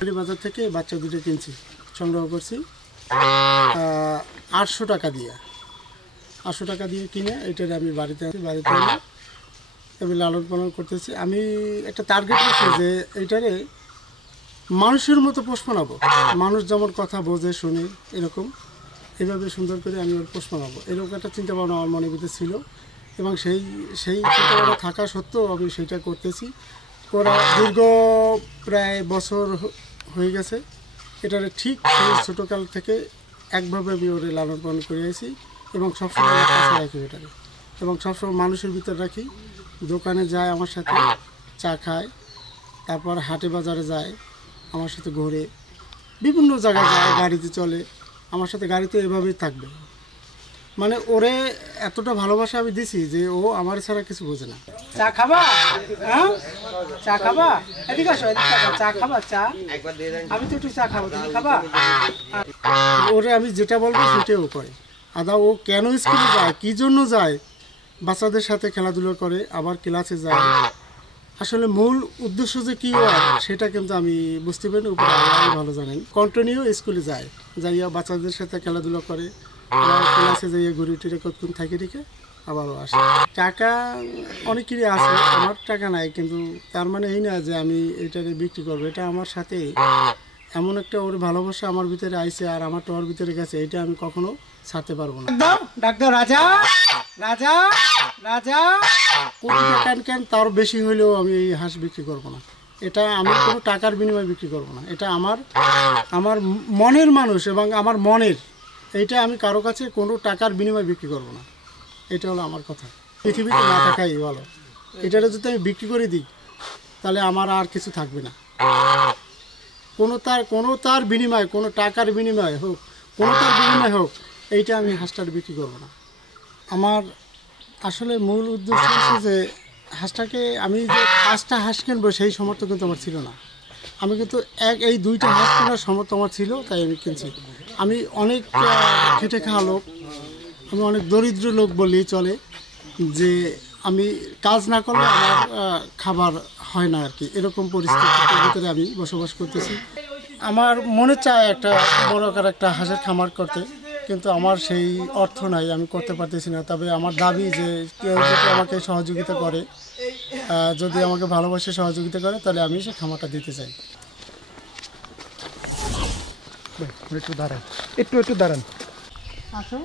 বাজার থেকে বাচ্চা দুটো কিনছি, সংগ্রহ করছি 800 টাকা দিয়ে। 800 টাকা দিয়ে কিনে এটার আমি বাড়িতে আমি লালন পালন করতেছি। আমি একটা টার্গেট করছি যে এইটারে মানুষের মতো পোষ মানাবো, মানুষ যেমন কথা বোঝে শুনে এরকম এইভাবে সুন্দর করে আমি ওর পোষ মানাবো, এরকম একটা চিন্তাভাবনা আমার মনের ভিতরে ছিল এবং সেই চিন্তাভাবনা থাকা সত্ত্বেও আমি সেইটা করতেছি। করা দীর্ঘ প্রায় বছর হয়ে গেছে। এটারে ঠিক ছোটোকাল থেকে একভাবে আমি ওরে লালন পালন করে আসি এবং সবসময় কাছে রাখি এটারে, এবং সবসময় মানুষের ভিতর রাখি। দোকানে যায় আমার সাথে, চা খায়, তারপর হাটে বাজারে যায় আমার সাথে, ঘুরে বিভিন্ন জায়গায় যায়, গাড়িতে চলে আমার সাথে, গাড়িতে এভাবেই থাকবে। মানে ওরে এতটা ভালোবাসা আমি দিছি যে ও আমার ছাড়া কিছু বোঝে না। চা খাবা? হ্যাঁ, চা খাবা? এদিকে আসো, চা খাবা? চা আমি তো একটু চা খাবো, তুমি খাবা? ওরে আমি যেটা বলবো সেটাই ও করে। আদা ও কেন স্কুলে যায়, কী জন্য যায়, বাচ্চাদের সাথে খেলাধুলা করে, আবার ক্লাসে যায়, আসলে মূল উদ্দেশ্য যে কী হয় সেটা কিন্তু আমি বুঝতে পারি না, উপরে আল্লাহই ভালো জানেন। কন্টিনিউ স্কুলে যায়, যাইয়া বাচ্চাদের সাথে খেলাধুলা করে, আবার ক্লাসে যাইয়া ঘুরে টুরে কতক্ষণ থাকে রেখে আবারও আসে। টাকা অনেকেরই আছে, আমার টাকা নাই, কিন্তু তার মানে এই না যে আমি এটাকে বিক্রি করবো। এটা আমার সাথে এমন একটা ওর ভালোবাসা আমার ভিতরে আইছে আর আমার ওর ভিতরে গেছে, এটা আমি কখনো ছাড়তে পারবো না। ডাক্তার রাজা, রাজা, রাজা কোটি টাকা কেন তার বেশি হইলেও আমি এই হাঁস বিক্রি করবো না। এটা আমি কোনো টাকার বিনিময়ে বিক্রি করবো না। এটা আমার মনের মানুষ এবং আমার মনের, এইটা আমি কারো কাছে কোনো টাকার বিনিময়ে বিক্রি করবো না। এটা হলো আমার কথা। পৃথিবীতে না থাকাই ভালো। এটাটা যদি আমি বিক্রি করে দিই তাহলে আমার আর কিছু থাকবে না। কোনো তার বিনিময়, কোনো টাকার বিনিময় হোক, কোনো তার বিনিময় হোক, এইটা আমি হাঁসটার বিক্রি করবো না। আমার আসলে মূল উদ্দেশ্য হচ্ছে যে হাঁসটাকে আমি যে 5টা হাঁস কিনবো সেই সামর্থ্য কিন্তু আমার ছিল না। আমি কিন্তু এই 2টা হাঁস কেনার সামর্থ্য আমার ছিল, তাই আমি কিনছি। আমি অনেক খেটে খাওয়া লোক, আমি অনেক দরিদ্র লোক বললেই চলে, যে আমি কাজ না করলে আমার খাবার হয় না আর কি, এরকম পরিস্থিতির ভিতরে আমি বসবাস করতেছি। আমার মনে চায় একটা বড় আকার একটা হাঁসের খামার করতে, কিন্তু আমার সেই অর্থ নাই, আমি করতে পারতেছি না। তবে আমার দাবি যে কেউ যদি আমাকে সহযোগিতা করে, যদি আমাকে ভালোবাসে সহযোগিতা করে, তাহলে আমি সে খামারটা দিতে চাই। একটু দাঁড়ান, একটু দাঁড়ান। আচ্ছা।